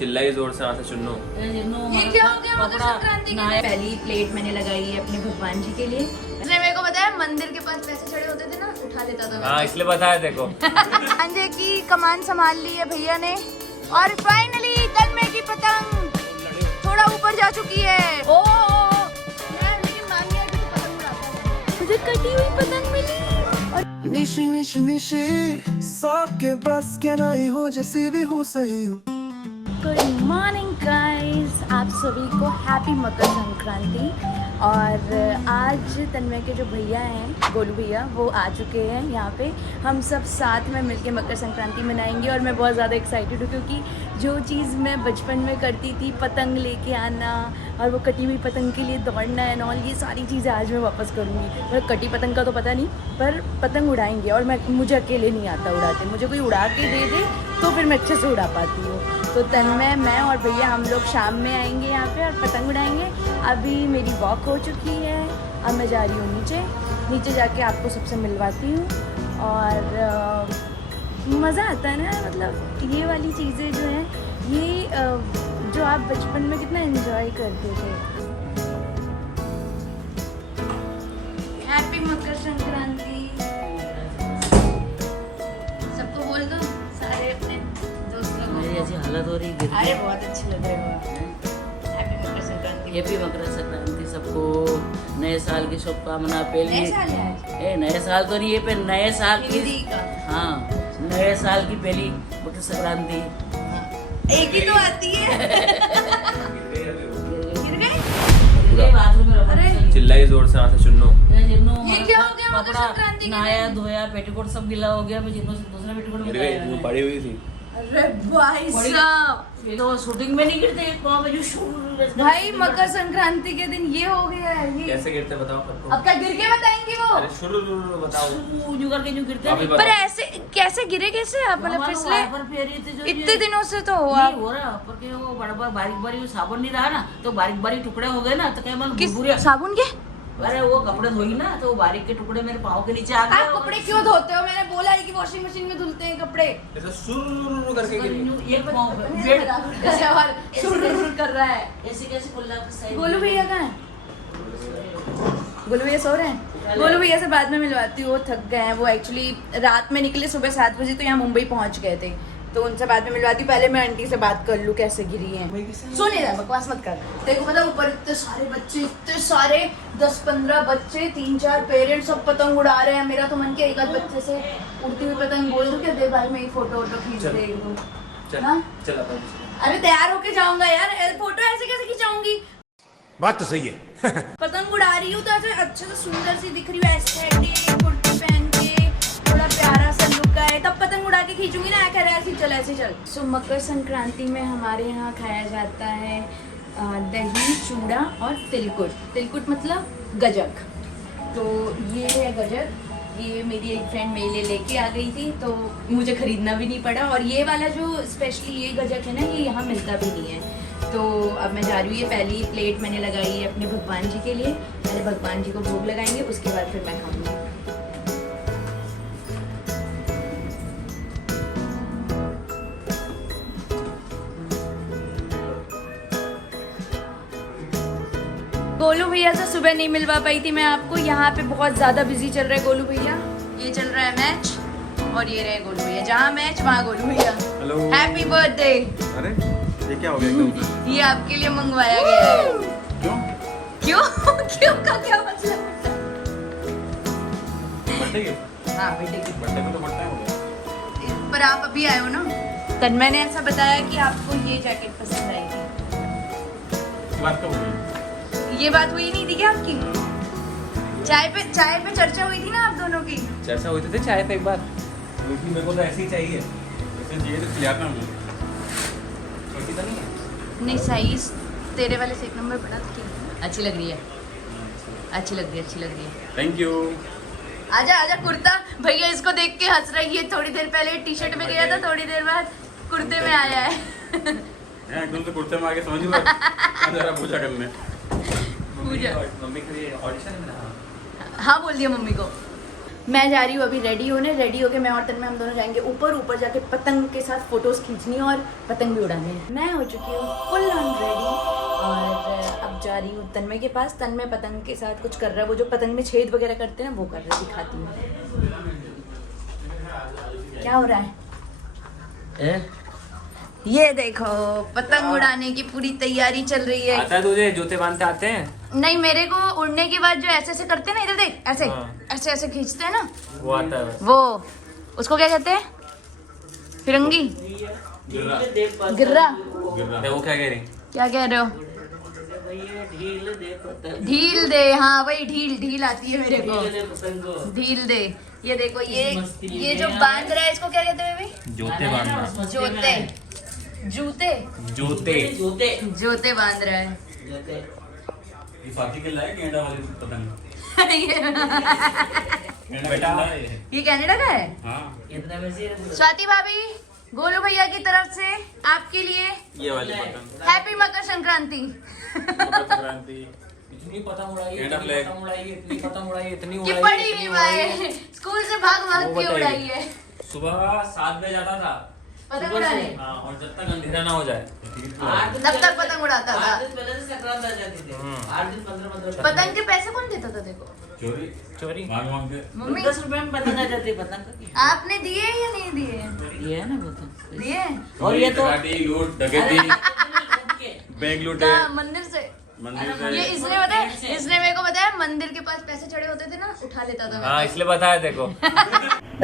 चिल्लाई जोर से, आंखें चुन्नो। ये क्या हो गया मकर संक्रांति की? पहली प्लेट मैंने लगाई है अपने भगवान जी के लिए। उसने मेरे को बताया मंदिर के पास पैसे चढ़े होते थे ना, उठा लेता था। हाँ इसलिए बताया देखो। अंधे की कमान संभाल ली है भैया ने और फाइनली तन्मय की पतंग थोड़ा ऊपर जा चुकी है। ओ लेकिन मान गया कि पतंग उड़ाता है। मुझे कटी हुई पतंग मिली। निशी निशी निशी सबके बस के नहीं हो, जैसे भी हो सही हो। गुड मॉर्निंग गाइस, आप सभी को हैप्पी मकर संक्रांति। और आज तन्मय के जो भैया हैं गोलू भैया, वो आ चुके हैं यहाँ पे। हम सब साथ में मिलके मकर संक्रांति मनाएंगे और मैं बहुत ज़्यादा एक्साइटेड हूँ क्योंकि जो चीज़ मैं बचपन में करती थी, पतंग लेके आना और वो कटी हुई पतंग के लिए दौड़ना एंड ऑल, ये सारी चीज़ें आज मैं वापस करूँगी। मतलब कटी पतंग का तो पता नहीं, पर पतंग उड़ाएंगे। और मुझे अकेले नहीं आता उड़ाते, मुझे कोई उड़ा के दे दे तो फिर मैं अच्छे से उड़ा पाती हूँ। तो तन्मय, मैं और भैया हम लोग शाम में आएंगे यहाँ पे और पतंग उड़ाएंगे। अभी मेरी वॉक हो चुकी है, अब मैं जा रही हूँ नीचे जाके आपको सबसे मिलवाती हूँ। और मज़ा आता है ना, मतलब ये वाली चीज़ें जो हैं, ये जो आप बचपन में कितना एंजॉय करते थे। हैप्पी मकर संक्रांति सबको बोल दो, सारे अपने दोस्त लोगों को। ऐसी हालत हो रही है। अरे बहुत अच्छे लग रहे हो। हैप्पी मकर संक्रांति। हैप्पी मकर संक्रांति सबको, नए साल की शुभकामना। पहली नए साल है आज? नए साल तो नहीं है, पे नए साल की। हिंदी का। हाँ, नए साल की पहली मकर संक्रांति। एक ही तो आती है। गिर गए? ये बाथरूम में रखो। अरे चिल्लाई जोर से, आंखें चुन्नो। ये क्या हो गया मकर संक्रांति के नहाया दिन? धोया, पेटीकोट सब गीला हो गया। मैं जिन्हों से दूसरा पेटीकोट गिर गई, वो पड़ी हुई थी। अरे भाई साहब, तो शूटिंग में नहीं गिरते, पाँव में जो शूट। भाई मकर संक्रांति के दिन ये हो गया है। ये कैसे गिरते बताओ सबको। अब क्या गिर के बताएंगे वो? अरे शुरू बताओ। यूं करके यूं गिरते अभी नहीं। पर ऐसे कैसे गिरे, कैसे आप मतलब फिसले? पर फेरी थी जो इतने ये- दिनों से तो हो नहीं आप। हो रहा, पर के वो बड़ा बारीक बारीक साबुन नहीं रहा ना, तो बारीक बारीक टुकड़े हो गए ना, तो क्या मन किस बुरे। साबुन के? अरे वो कपड़े धोई ना, तो वो बारीक के टुकड़े मेरे पाँव के नीचे आ गए। आप कपड़े क्यों धोते हो? मैंने बोला है कि वॉशिंग मशीन में धुलते हैं कपड़े। ऐसा शुरू करके गिरी। एक पाँव पे बेड बेड और शुरू कर रहा है। ऐसे कैसे खुला के साइड। गोलू भैया कहाँ है? गोलू भैया सो रहे हैं। गोलू भैया से बाद में मिलवाती हूँ, वो थक गए हैं। वो एक्चुअली रात में निकले सुबह 7 बजे, तो यहाँ मुंबई पहुँच गए थे, तो उनसे बाद में मिलवाती हूँ। पहले मैं आंटी से बात कर लूँ कैसे गिरी है। सोने जा, बकवास मत कर। देखो पता ऊपर इतने सारे बच्चे, इतने सारे 10-15 बच्चे, 3-4 पेरेंट्स सब पतंग उड़ा रहे हैं। मेरा तो मन के एक आध बच्चे से उड़ती हुई पतंग बोल दूं क्या, दे भाई मैं फोटो खींच दे दूं। चल अपन। अरे तैयार होके जाऊंगा यार, फोटो ऐसे कैसे खिंचाऊंगी? बात तो सही है। पतंग उड़ा रही हूँ तो ऐसे अच्छे से सुंदर सी दिख रही हूँ, एस्थेटिक कुर्ती पहन के, थोड़ा प्यारा सा लुक है, तब पतंग उड़ा के खींचूंगी ना। कह रहा है ऐसे चल। सो मकर संक्रांति में हमारे यहाँ खाया जाता है दही, चूड़ा और तिलकुट। तिलकुट मतलब गजक। तो ये है गजक, ये मेरी एक फ्रेंड मेरे लिए लेके आ गई थी, तो मुझे खरीदना भी नहीं पड़ा। और ये वाला जो स्पेशली ये गजक है ना, ये यहाँ मिलता भी नहीं है। तो अब मैं जा रही हूँ, ये पहली प्लेट मैंने लगाई है अपने भगवान जी के लिए। पहले भगवान जी को भोग लगाएंगे, उसके बाद फिर मैं खाऊंगी। गोलू भैया से सुबह नहीं मिलवा पाई थी मैं आपको, यहाँ पे बहुत ज़्यादा बिजी चल रहे हैं गोलू भैया। ये चल रहा है मैच और ये रहे गोलू भैया, जहाँ मैच वहाँ गोलू भैया। हेलो। Happy birthday. अरे ये क्या हो गया एकदम से? ये आपके लिए मंगवाया गया है। क्यों? क्यों? क्यों का क्या मतलब? Birthday gift. हाँ बेटे की। बर्थडे में तो बर्थडे हो गया। पर आप अभी आए हो ना, तन्मय ने ऐसा बताया कि आपको ये जैकेट पसंद आएगी। बात कब हुई? ये बात हुई नहीं थी क्या आपकी? चाय पे चर्चा हुई थी ना आप दोनों की। चर्चा हुई थी चाय पे एक बार, क्योंकि मेरे को तो ऐसी ही चाहिए। ऐसे चाहिए तो खिलाता हूँ। छोटी तो नहीं है? नहीं, साइज तेरे वाले से 1 नंबर बड़ा था। ठीक, अच्छी लग रही है, अच्छी लग रही है। Thank you. आजा कुर्ता। भैया इसको देख के हंस रही है। थोड़ी देर पहले टी-शर्ट में गया था, थोड़ी देर बाद कुर्ते में आया है। एकदम से कुर्ते में आके समझ लो। जरा पूजा करने। पूजा। मम्मी के लिए ऑडिशन में ना। हाँ बोल दिया मम्मी को। मैं जा रही हूँ अभी रेडी होने। रेडी होके मैं और तन्मय हम दोनों जाएंगे ऊपर जाके पतंग के साथ फोटोज खींचनी और पतंग भी उड़ानी है। मैं हो चुकी हूँ फुल ऑन रेडी और अब जा रही हूँ तन्मय के पास। तन्मय पतंग के साथ कुछ कर रहा है, वो जो पतंग में छेद वगैरह करते हैं ना वो कर रहा है, दिखाती हूँ क्या हो रहा है। ये देखो पतंग उड़ाने की पूरी तैयारी चल रही है। आता है तुझे? जूते बांधते आते हैं? नहीं, मेरे को उड़ने के बाद जो ऐसे ऐसे करते हैं ना, इधर देख, ऐसे ऐसे ऐसे खींचते हैं ना, वो आता है बस। वो उसको क्या कहते हैं? फिरंगी, गिर्रा। वो क्या कह रही? क्या कह रहे हो? ढील दे। हाँ वही ढील आती है मेरे को, ढील दे। ये देखो ये जो बांध रहा है इसको क्या कहते हैं भाई? जूते बांधना। जूते बांध रहा है। ये फाकी के लाए कनाडा वाले पतंग। बेटा ये कनाडा का है। हाँ। स्वाति भाभी, गोलू भैया की तरफ से आपके लिए ये वाले पतंग। हैप्पी मकर संक्रांति। इतनी पतंग उड़ाई, इतनी पतंग उड़ाई, इतनी कि पड़ी नहीं भाई, स्कूल से भाग के उड़ाई है। सुबह 7 बजे जाता था पतंग उड़ाने। हाँ, और जब तक अंधेरा ना हो जाए तब तक पतंग उड़ाता था। 8 दिन पहले से संक्रांत आ जाती थी। 8 दिन 15 पतंग के पैसे कौन देता था देखो? चोरी मांग के। मम्मी 10 रुपए में पतंग आ जाती है। पतंग का आपने दिए या नहीं दिए? ये है ना पतंग। दिए। और ये तो लूट डकैती, बैंक लूटे कहाँ? मंदिर से। मंदिर से। ये इसने बताया, इसने मेरे को बताया मंदिर के पास पैसे चढ़े होते थे ना, उठा लेता था। हाँ इसलिए बताया देखो।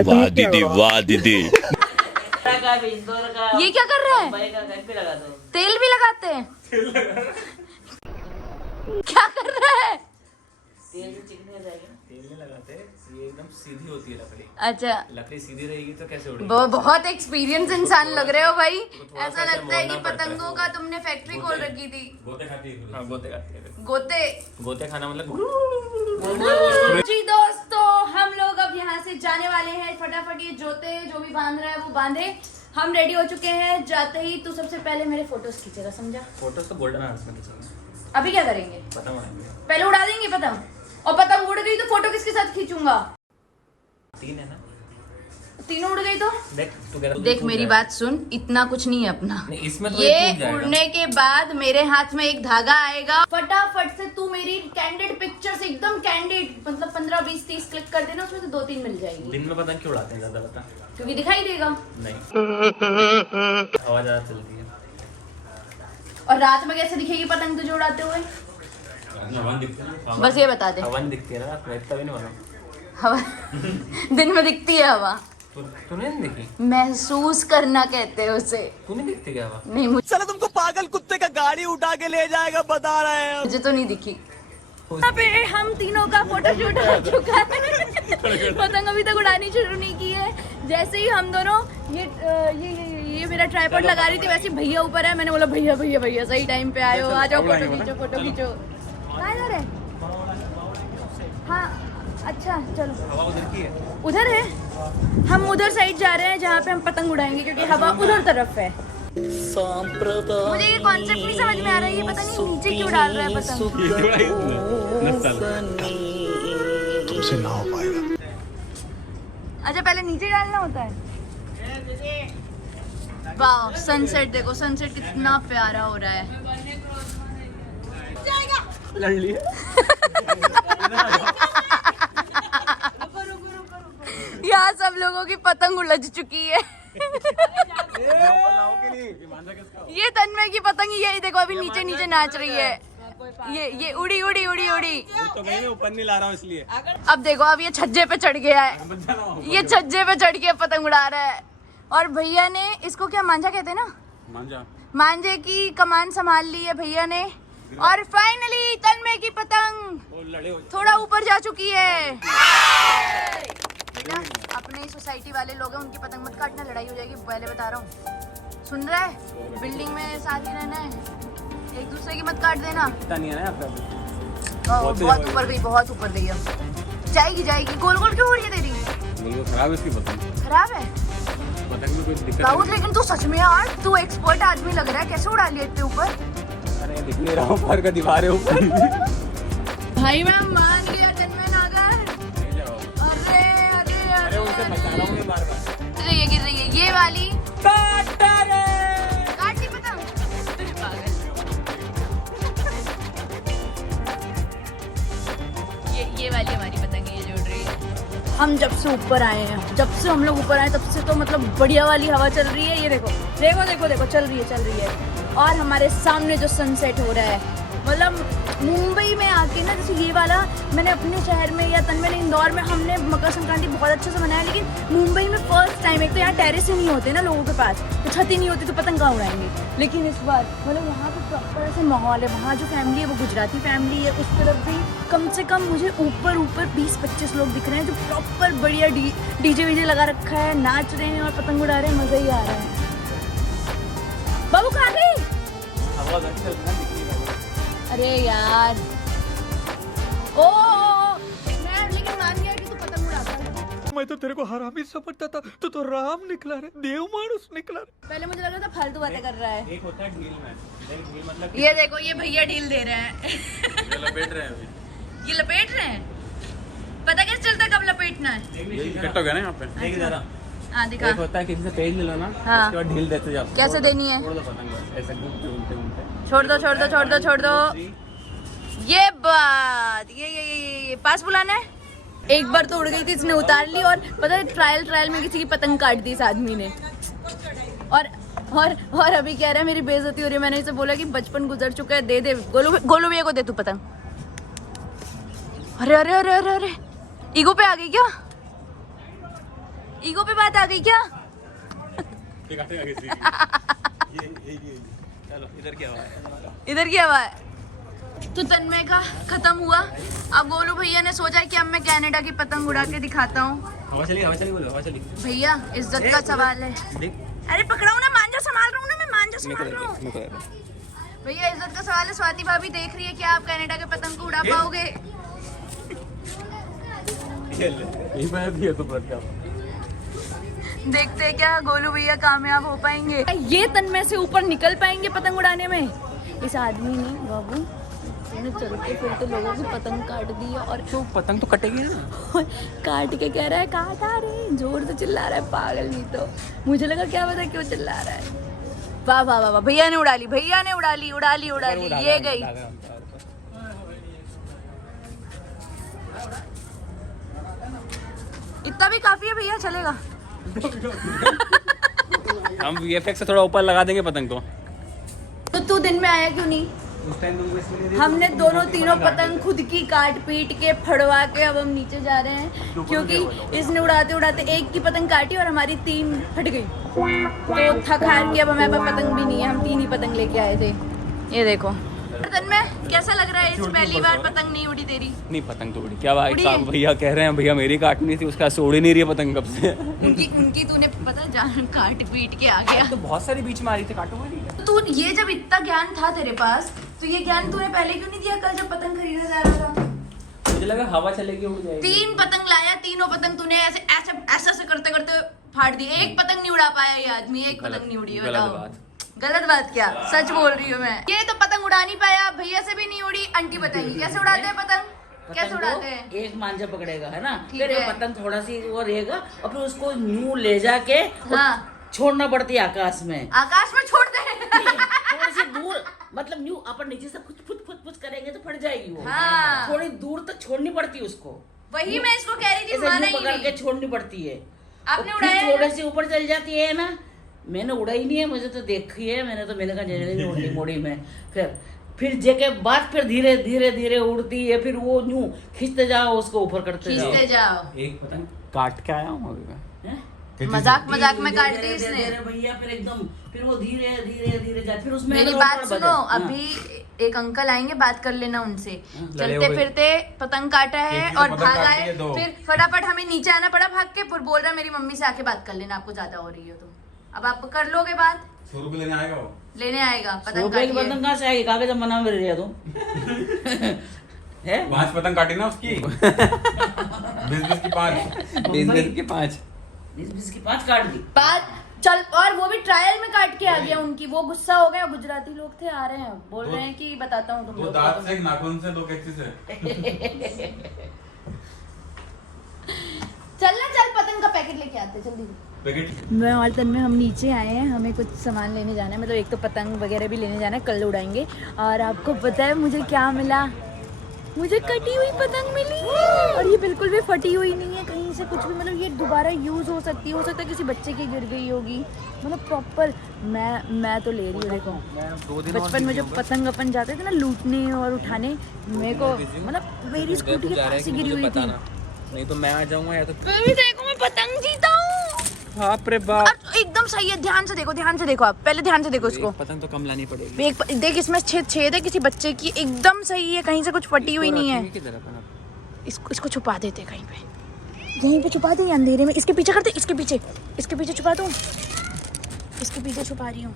वाह दीदी, वाह दीदी। का भी, इंदौर का, ये क्या कर रहा है? मुंबई का कहीं पे लगा दो। तेल भी लगाते हैं? क्या कर रहा है? तेल से चिकनी हो जाएगी ना। तेल नहीं लगाते, ये एकदम सीधी होती है लकड़ी। अच्छा, लकड़ी सीधी रहेगी तो कैसे उड़ेगी? वो बहुत एक्सपीरियंस इंसान लग रहे हो भाई। थोड़ा ऐसा सा लगता है कि मोड़ना पड़ता है। पतंगों का तुमने फैक्ट्री खोल रखी थी। गोते खाती है। हाँ गोते खाती है। गोते खाना मतलब जी दोस्तों, हम लोग अब यहाँ से जाने वाले हैं। फटाफट ये जोते जो भी बांध रहा है वो बांधे। हम रेडी हो चुके हैं। जाते ही तू सबसे पहले मेरे फोटोज खींचेगा, समझा? फोटोज तो गोल्डन आवर्स में खींचेंगे। अभी क्या करेंगे? पतंग उड़ाएंगे। पहले उड़ा देंगे पतंग, और पतंग उड़ गई तो फोटो किसके साथ खींचूंगा? 3 है ना? तीनों उड़ गई तो देख मेरी बात सुन, इतना कुछ नहीं है अपना। नहीं, इसमें तो ये उड़ने के बाद मेरे हाथ में एक धागा आएगा। फटाफट से तू मेरी कैंडिड पिक्चर्स, एकदम कैंडिड, मतलब 15, 20, 30 क्लिक कर देना, उसमें से 2-3 मिल जाएगी। दिन में पतंग क्यों उड़ाते हैं ज्यादा? बता। क्योंकि दिखाई देगा। नहीं, हवा ज्यादा चलती है। और रात में कैसे दिखेगी पतंग तुझे उड़ाते हुए? हवन दिखती है ना। बस ये बता दे। हवन दिखती है ना रात में, इतना भी नहीं मालूम। हवा दिन में दिखती है हवा। तूने नहीं देखी? महसूस करना कहते हैं उसे। तू नहीं दिखती क्या हवा? नहीं, मुझे तुमको पागल कुत्ते का गाड़ी उठा के ले जाएगा, बता रहे हैं। तो नहीं दिखी। यहाँ पे हम तीनों का फोटो शूट हो चुका है। पतंग अभी तक उड़ानी शुरू नहीं की है। जैसे ही हम दोनों ये मेरा ट्राइपॉड लगा रही थी, वैसे भैया ऊपर है। मैंने बोला भैया सही टाइम पे आए हो, आ जाओ फोटो खींचो। कहाँ जा रहे? हाँ अच्छा चलो, हवा उधर की है। उधर है। हम उधर साइड जा रहे हैं जहाँ पे हम पतंग उड़ाएंगे, क्योंकि हवा उधर तरफ है। मुझे ये कॉन्सेप्ट नहीं समझ में आ रहा है, ये पता नहीं नीचे क्यों डाल रहा है पतंग। तुमसे ना हो पाएगा। अच्छा पहले नीचे डालना होता है। वाह, सनसेट देखो, सनसेट कितना प्यारा हो रहा है। लड़ लिए। यहाँ सब लोगों की पतंग उलझ चुकी है। ये तन्मय की पतंग ही है, देखो अभी नीचे नाच रही है। ये उड़ी तो मैं ऊपर नहीं ला रहा हूँ इसलिए। अब देखो, अब ये छज्जे पे चढ़ गया है। ये छज्जे पे चढ़ के पतंग उड़ा रहा है। और भैया ने इसको क्या मांझा कहते हैं ना, मांझे की कमान संभाल ली है भैया ने। और फाइनली तन्मय की पतंग थोड़ा ऊपर जा चुकी है। ना अपने सोसाइटी वाले लोग हैं, उनकी पतंग मत काटना, लड़ाई हो जाएगी, पहले बता रहा हूँ। सुन रहा है? बिल्डिंग में साथ ही रहना है, एक दूसरे की मत काट देना। बहुत ऊपर गई है। जाएगी। गोल क्यों हो रही है तेरी? खराब है इसकी पतंग। खराब है पतंग में कोई दिक्कत दाऊद, लेकिन तू सच में यार, तू एक्सपर्ट आदमी लग रहा है। कैसे उड़ा लिया इतने ऊपर? अरे दिख नहीं रहा हूँ, ऊपर का दीवार है ऊपर। भाई मैं मान गया तन्मय नागर। अरे गिर रही है ये वाली काट नहीं पता पागल ये वाली हमारी पतंग ये जोड़ रही है। हम जब से ऊपर आए हैं, जब से हम लोग ऊपर आए तब से तो मतलब बढ़िया वाली हवा चल रही है। ये देखो देखो देखो देखो चल रही है और हमारे सामने जो सनसेट हो रहा है, मतलब मुंबई में आके ना, जैसे ये वाला मैंने अपने शहर में या तन्मय ने इंदौर में हमने मकर संक्रांति बहुत अच्छे से मनाया, लेकिन मुंबई में फर्स्ट टाइम, एक तो यहाँ टेरेस ही नहीं होते ना लोगों के पास, तो छत ही नहीं होती तो पतंग कहाँ उड़ाएंगे। लेकिन इस बार मतलब यहाँ पे प्रॉपर ऐसे माहौल है। वहाँ जो फैमिली है वो गुजराती फैमिली है, उस तरफ भी कम से कम मुझे ऊपर 20-25 लोग दिख रहे हैं जो प्रॉपर बढ़िया डीजे वीजे लगा रखा है, नाच रहे हैं और पतंग उड़ा रहे हैं, मज़ा ही आ रहा है। बाबू कहाँ गई? अरे यार मैं लेकिन मान गया कि तू पतंग उड़ाता है। मैं तो तेरे को हरामी समझता था, तू तो राम निकला रे, देव मानुस निकला रे। पहले मुझे लग रहा था फालतू बातें कर रहा है। एक होता है ढील में, ढील मतलब ये देखो ये भैया ढील दे रहे हैं। ये लपेट रहे हैं अभी। ये लपेट रहे हैं, पता कैसे चलता है कब लपेटना है? कट हो गया ना यहाँ पे। देख जरा। हाँ दिखा। एक होता है किसी से पेज ले लो ना, हाँ। उसके बाद ढील देते जाओ। कैसे देनी है? छोड़ दो पतंग बस, ऐसे घूमते छोड़ दो। ये बात ये पास बुलाना है। एक बार तो उड़ गई थी, इसने उतार ली और पता है ट्रायल में किसी की पतंग काट दी इस आदमी ने। और अभी कह रहा है मेरी बेइज्जती हो रही है। मैंने इसे बोला कि बचपन गुजर चुका है, दे गोलू भैया को दे तू पतंग। अरे ईगो पे आ गई क्या? ईगो पे बात आ गई क्या? चलो इधर क्या हुआ है? इधर क्या हुआ है? तो तन्मय का खत्म हुआ। अब गोलू भैया ने सोचा कि अब मैं कनाडा की पतंग उड़ा के दिखाता हूँ। हवा चली बोलो, हवा चली। भैया इज्जत का सवाल है। अरे पकड़ाऊ ना, मांझा संभाल रहा हूँ ना मैं, मांझा संभाल रहा हूँ। भैया इज्जत का सवाल है। स्वाति भाभी देख रही है कि आप कनाडा के पतंग को उड़ा पाओगे? देखते हैं क्या गोलू भैया कामयाब हो पाएंगे, ये तन्मय से ऊपर निकल पाएंगे पतंग उड़ाने में। इस आदमी ने बाबू चलते फिरते लोगों की पतंग काट दी है और तो पतंग तो कटेगी ना। काट के कह रहा है काटा रे, जोर से चिल्ला रहा है पागल। नहीं तो मुझे लगा क्या पता क्यों चिल्ला रहा है। वाह वाह वाह, भैया ने उड़ा ली ये गई। इतना भी काफी है भैया, चलेगा। हम VFX से थोड़ा ऊपर लगा देंगे पतंग को। तो तू दिन में आया क्यों नहीं? उस टाइम तुमको इसलिए नहीं हमने तीनों पतंग खुद की काट पीट के फड़वा के अब हम नीचे जा रहे हैं, क्योंकि इसने उड़ाते उड़ाते एक की पतंग काटी और हमारी 3 फट गई। तो थक हार के अब हमारे पास पतंग भी नहीं है, हम 3 ही पतंग लेके आए थे। ये देखो तन्मय कैसा लग रहा है? इस पहली बार पतंग नहीं उड़ी तेरी? नहीं, पतंग तो उड़ी। क्या भाई साहब भैया कह रहे हैं, भैया मेरी काटनी थी, उसका से उड़ी नहीं रही है पतंग कब से। उनकी तूने पता जान काट पीट के आ गया। तो बहुत सारी बीच में आ रही थी, काटो मारी। तू ये जब इतना ज्ञान था तेरे पास, तो ये ज्ञान तूने पहले क्यों नहीं दिया? कल जब पतंग खरीदने जा रहा था मुझे लगा हवा चलेगी, हो जाएगी। 3 पतंग लाया, तीनों पतंग तूने ऐसे करते करते फाड़ दी। एक पतंग नहीं उड़ा पाया ये आदमी, एक पतंग नहीं उड़ी। बताओ गलत बात क्या? सच बोल रही हूँ मैं। ये तो पतंग उड़ा नहीं पाया, भैया से भी नहीं उड़ी। आंटी बताइए कैसे उड़ाते हैं पतंग? कैसे उड़ाते हैं? एक मांझा पकड़ेगा है ना, ठीक फिर है। पतंग थोड़ा सी वो रहेगा और फिर उसको यूं ले जाके हाँ छोड़ना पड़ती है आकाश में। आकाश में छोड़ते हैं। थोड़ी सी दूर, मतलब यूं अपन नीचे से कुछ करेंगे तो फट जाएगी वो। हाँ। थोड़ी दूर तक छोड़नी पड़ती है उसको। वही मैं इसको कह रही थी, ऐसे माना यूं ही पकड़ के नहीं। छोड़नी पड़ती है। आपने और फिर उड़ाया? थोड़े से ऊपर चल जाती है ना। मैंने उड़ाई नहीं है, मुझे तो देखी है मैंने, तो मैंने कहा जल्दी उड़नी मोड़ी में। फिर जेके बाद फिर धीरे धीरे उड़ती है, फिर वो यूं खींचते जाओ, उसको ऊपर करते जाओ। एक पतंग काट के आया हूँ मजाक में काट दी इसने। भैया फिर एकदम फिर वो धीरे धीरे जाए, फिर उसमें मेरी बात सुनो, अभी एक अंकल आएंगे, बात कर लेना उनसे। चलते फिरते पतंग काटा है और भाग आए, फिर फटाफट हमें नीचे आना पड़ा भाग के। फिर बोल रहा मेरी मम्मी से आके बात कर लेना, आपको ज्यादा हो रही है तो। अब आप कर लोगे बात? 100 रुपए लेने आएगा वो। लेने आएगा पतंग पतंग कहाँ से आएगी? कागज मना मिल रही है तुम है 5 पतंग काटी ना उसकी। 20 की 5। 20 की 5 20 की 5 काट दी। बात चल, और वो भी ट्रायल में काट के आ गया उनकी। वो गुस्सा हो गया, गुजराती लोग थे, आ रहे हैं, बोल रहे हैं कि बताता हूँ तुम 2 लोग दांत से, 1 नाखून से, 2 कैंची से। चल ना चल, पतंग का पैकेट लेके आते जल्दी। पैकेट मैं और तन्मय हम नीचे आए हैं, हमें कुछ सामान लेने जाना है, मतलब एक तो पतंग वगैरह भी लेने जाना है, कल उड़ाएंगे। और आपको पता है मुझे क्या मिला? मुझे कटी हुई पतंग मिली और ये बिल्कुल भी फटी हुई नहीं है कहीं से कुछ भी, मतलब ये दोबारा यूज़ हो सकती है, हो सकता है किसी बच्चे की गिर गई होगी, मतलब प्रॉपर। मैं तो ले रही हूँ। देखो बचपन में जो पतंग अपन जाते थे ना लूटने और उठाने, मेरे को मतलब मेरी स्कूटी के पास से गिरी हुई थी। नहीं तो मैं आ जाऊंगा या तो देखो मैं पतंग जीता हूँ। बाप रे बाप। और एकदम सही है, ध्यान से देखो आप, पहले ध्यान से देखो इसको। पतंग तो कम लानी पड़ेगी। एक देख इसमें छेद है किसी बच्चे की, एकदम सही है, कहीं से कुछ फटी हुई नहीं है। इसको छुपा देते कहीं पे, यहीं पे छुपा दे अंधेरे में, इसके पीछे करते, इसके पीछे छुपा दूं, इसके पीछे छुपा रही हूँ।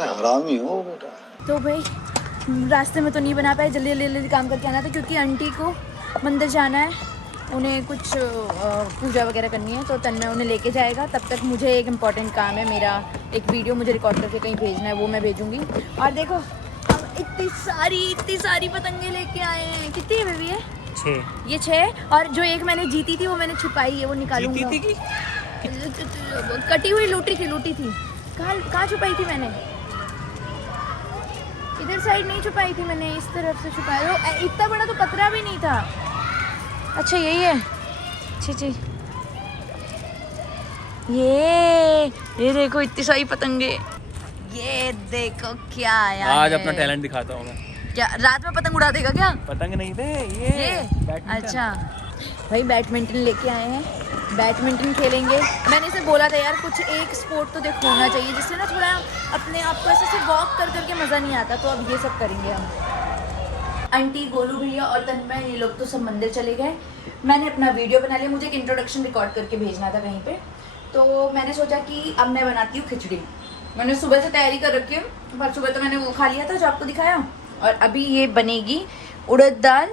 हरामी हो बेटा। तो भाई रास्ते में तो नहीं बना पाए, जल्दी जल्दी काम करके आना था क्योंकि आंटी को मंदिर जाना है, उन्हें कुछ पूजा वगैरह करनी है, तो तन्मय उन्हें लेके जाएगा। तब तक मुझे एक इम्पॉर्टेंट काम है, मेरा एक वीडियो मुझे रिकॉर्ड करके कहीं भेजना है, वो मैं भेजूंगी। और देखो हम इतनी सारी पतंगे लेके आए हैं। कितनी है बेबी? 6। ये 6, और जो एक मैंने जीती थी वो मैंने छुपाई है, वो निकालूंगा। कटी हुई लूटी थी। कहाँ छुपाई थी मैंने? इधर साइड नहीं छुपाई थी मैंने, इस तरफ से छुपाया। इतना बड़ा तो पतरा भी नहीं था। अच्छा यही है। छी ये देखो इतनी सारी पतंगे, ये देखो क्या आया आज है। अपना टैलेंट दिखाता हूँ मैं। क्या रात में पतंग उड़ा देगा क्या? पतंग नहीं थे ये अच्छा भाई बैडमिंटन लेके आए हैं, बैडमिंटन खेलेंगे। मैंने इसे बोला था यार कुछ एक स्पोर्ट तो देखो होना चाहिए जिससे ना थोड़ा अपने आप को ऐसे वॉक करके मज़ा नहीं आता, तो अब ये सब करेंगे हम। आंटी, गोलू भैया और तन्मय ये लोग तो सब मंदिर चले गए। मैंने अपना वीडियो बना लिया, मुझे एक इंट्रोडक्शन रिकॉर्ड करके भेजना था कहीं पे, तो मैंने सोचा कि अब मैं बनाती हूँ खिचड़ी। मैंने सुबह से तैयारी कर रखी है, पर सुबह तो मैंने वो खा लिया था जो आपको दिखाया, और अभी ये बनेगी उड़द दाल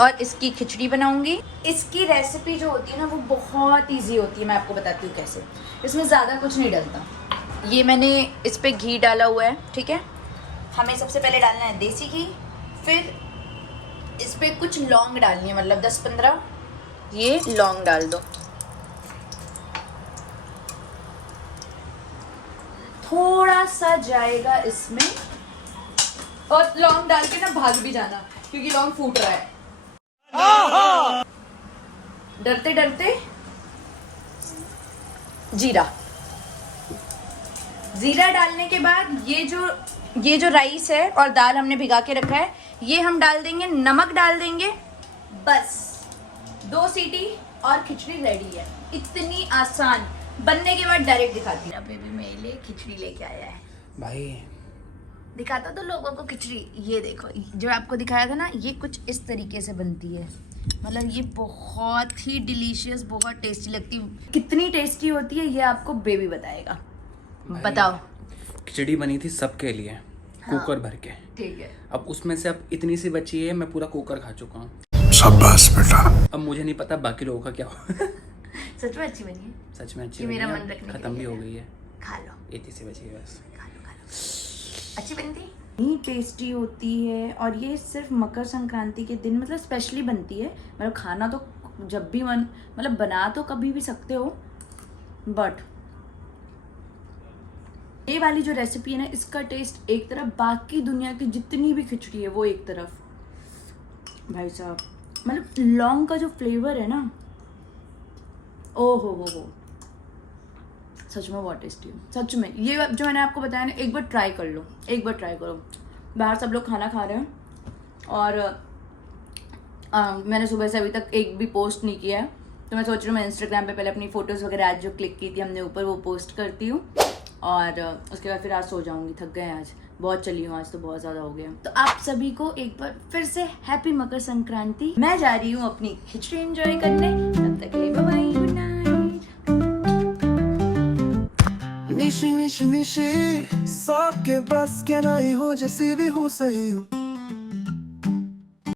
और इसकी खिचड़ी बनाऊंगी। इसकी रेसिपी जो होती है ना वो बहुत ईजी होती है, मैं आपको बताती हूँ कैसे। इसमें ज़्यादा कुछ नहीं डलता। ये मैंने इस पर घी डाला हुआ है, ठीक है। हमें सबसे पहले डालना है देसी घी, फिर इस पर कुछ लौंग डालनी है, मतलब 10-15 ये लौंग डाल दो। थोड़ा सा जाएगा इसमें, और लौंग डाल के ना भाग भी जाना क्योंकि लौंग फूट रहा है। डरते डरते जीरा डालने के बाद ये जो राइस है और दाल हमने भिगा के रखा है ये हम डाल देंगे, नमक डाल देंगे, बस 2 सीटी और खिचड़ी रेडी है। इतनी आसान, बनने के बाद डायरेक्ट दिखाती हूँ। बेबी मेरे लिए खिचड़ी लेके आया है भाई, दिखाता तो लोगों को खिचड़ी। ये देखो जो आपको दिखाया था ना, ये कुछ इस तरीके से बनती है, मतलब ये बहुत ही डिलीशियस, बहुत टेस्टी लगती है। कितनी टेस्टी होती है ये आपको बेबी बताएगा। बताओ। खिचड़ी बनी थी सबके लिए, हाँ, कुकर भर के, ठीक है। अब उसमें से अब इतनी सी बची है, मैं पूरा कुकर खा चुका हूँ। शाबाश बेटा। अब मुझे नहीं पता बाकी लोगों का क्या हो। सच में अच्छी बनी है, सच में अच्छी ये बनी मेरा है, मन रखने के खत्म भी लिए। हो गई है, खा लो, इतनी सी बची है बस। खा लो। अच्छी बनी थी, इतनी टेस्टी होती है। और ये सिर्फ मकर संक्रांति के दिन मतलब स्पेशली बनती है, मतलब खाना तो जब भी मन, मतलब बना तो कभी भी सकते हो, बट ये वाली जो रेसिपी है ना, इसका टेस्ट एक तरफ, बाकी दुनिया की जितनी भी खिचड़ी है वो एक तरफ। भाई साहब मतलब लौंग का जो फ्लेवर है ना, ओ हो, सच में बहुत टेस्टी है। सच में ये जो मैंने आपको बताया ना, एक बार ट्राई कर लो, एक बार ट्राई करो। बाहर सब लोग खाना खा रहे हैं और मैंने सुबह से अभी तक एक भी पोस्ट नहीं किया है, तो मैं सोच रही हूँ मैं इंस्टाग्राम पे पहले अपनी फ़ोटोज़ वगैरह आज जो क्लिक की थी हमने ऊपर, वो पोस्ट करती हूँ, और उसके बाद फिर आज सो जाऊँगी। थक गए आज, बहुत चली हूँ आज तो, बहुत ज़्यादा हो गया। तो आप सभी को एक बार फिर से हैप्पी मकर संक्रांति। मैं जा रही हूँ अपनी खिचड़ी एंजॉय करने, तब तक के लिए bye bye, good night. Nishi Nishi Nishi, सबके बस के नहीं हो जैसी भी हो सही हूँ।